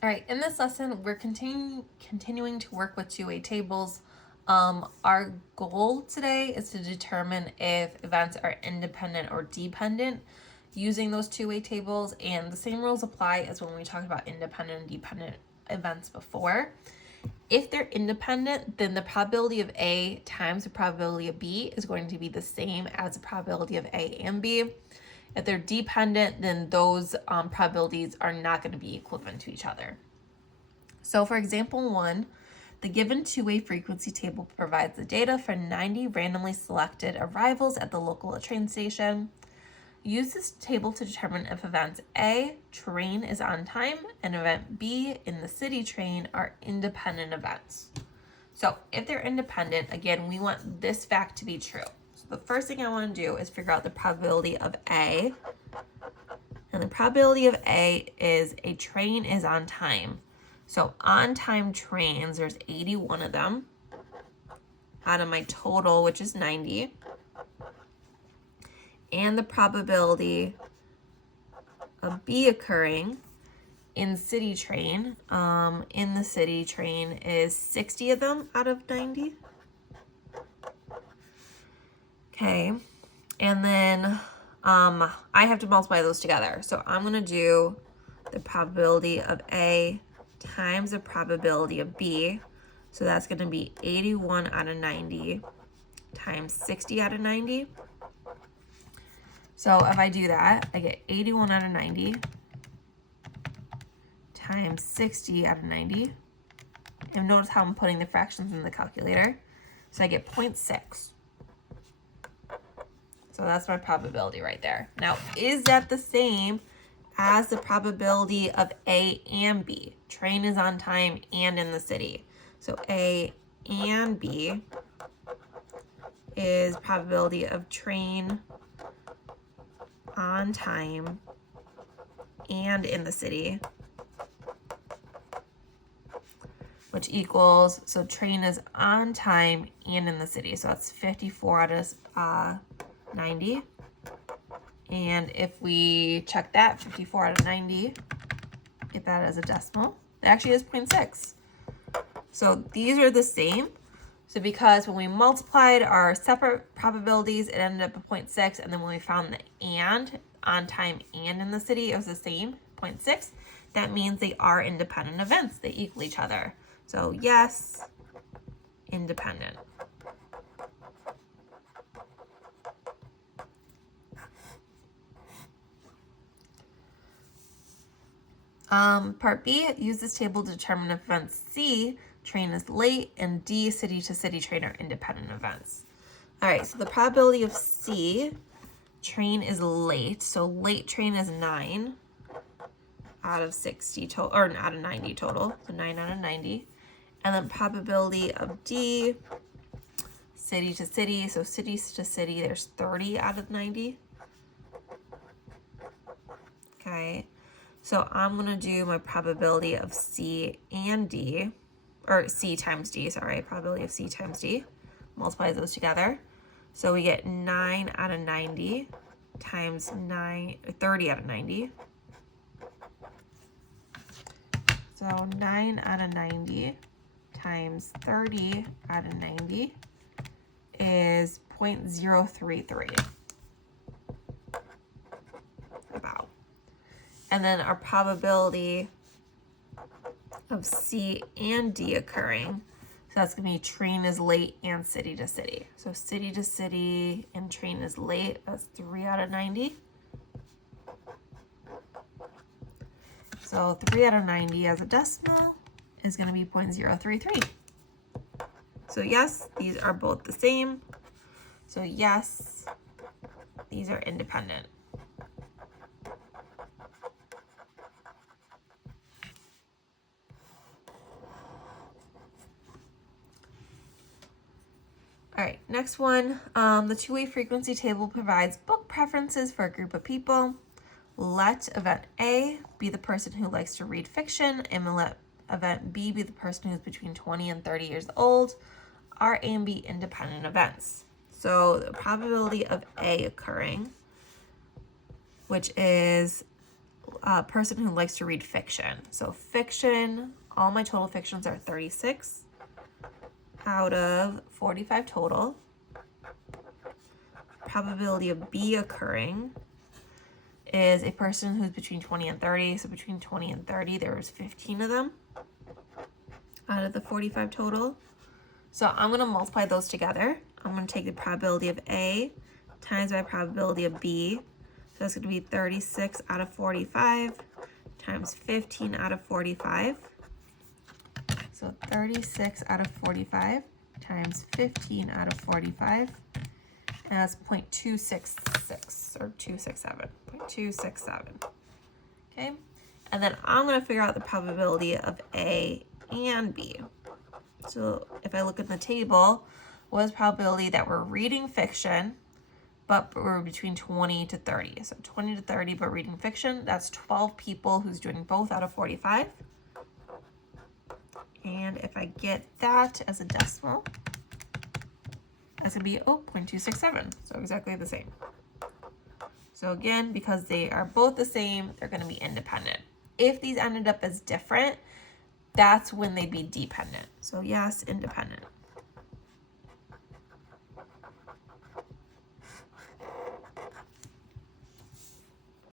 All right, in this lesson, we're continuing to work with two-way tables. Our goal today is to determine if events are independent or dependent using those two-way tables, and the same rules apply as when we talked about independent and dependent events before. If they're independent, then the probability of A times the probability of B is going to be the same as the probability of A and B. If they're dependent, then those probabilities are not going to be equivalent to each other. So for example 1, the given two-way frequency table provides the data for 90 randomly selected arrivals at the local train station. Use this table to determine if events A, train is on time, and event B, in the city train, are independent events. So if they're independent, again, we want this fact to be true. So the first thing I want to do is figure out the probability of A. And the probability of A is a train is on time. So on-time trains, there's 81 of them out of my total, which is 90. And the probability of B occurring in the city train is 60 of them out of 90. Okay, and then I have to multiply those together. So I'm gonna do the probability of A times the probability of B. So that's gonna be 81 out of 90 times 60 out of 90. So if I do that, I get 81 out of 90 times 60 out of 90. And notice how I'm putting the fractions in the calculator. So I get 0.6. So that's my probability right there. Now, is that the same as the probability of A and B? Train is on time and in the city. So A and B is probability of train on time and in the city, which equals, so train is on time and in the city. So that's 54 out of 90. And if we check that, 54 out of 90, get that as a decimal, it actually is 0.6. So these are the same. So because when we multiplied our separate probabilities, it ended up at 0.6. And then when we found the and, on time and in the city, it was the same, 0.6. That means they are independent events. They equal each other. So yes, independent. Part B, use this table to determine if event C, train is late, and D, city to city train, are independent events. All right, so the probability of C, train is late. So late train is 9 out of 60 total, or out of 90 total. So 9 out of 90. And then probability of D, city to city. So city to city, there's 30 out of 90. Okay. So I'm going to do my probability of C and D, or C times D, sorry, probability of C times D. Multiply those together. So we get 9 out of 90 times 30 out of 90. So 9 out of 90 times 30 out of 90 is 0.033. About. And then our probability of C and D occurring, so that's going to be train is late and city to city. So city to city and train is late, that's 3 out of 90. So 3 out of 90 as a decimal is going to be 0.033. So yes, these are both the same. So yes, these are independent. All right, next one. The two-way frequency table provides book preferences for a group of people. Let event A be the person who likes to read fiction, and let event B be the person who's between 20 and 30 years old. Are A and B independent events? So the probability of A occurring, which is person who likes to read fiction. So fiction, all my total fictions are 36 out of 45 total. Probability of B occurring is a person who's between 20 and 30. So between 20 and 30, there's 15 of them out of the 45 total. So I'm going to multiply those together. I'm going to take the probability of A times my probability of B. So that's going to be 36 out of 45 times 15 out of 45. So 36 out of 45 times 15 out of 45. And that's 0.266 or 267. 0.267. Okay. And then I'm going to figure out the probability of A and B. So if I look at the table, what is probability that we're reading fiction, but we're between 20 to 30. So 20 to 30, but reading fiction, that's 12 people who's doing both out of 45. And if I get that as a decimal, that's going to be 0.267. So exactly the same. So again, because they are both the same, they're going to be independent. If these ended up as different, that's when they'd be dependent. So yes, independent.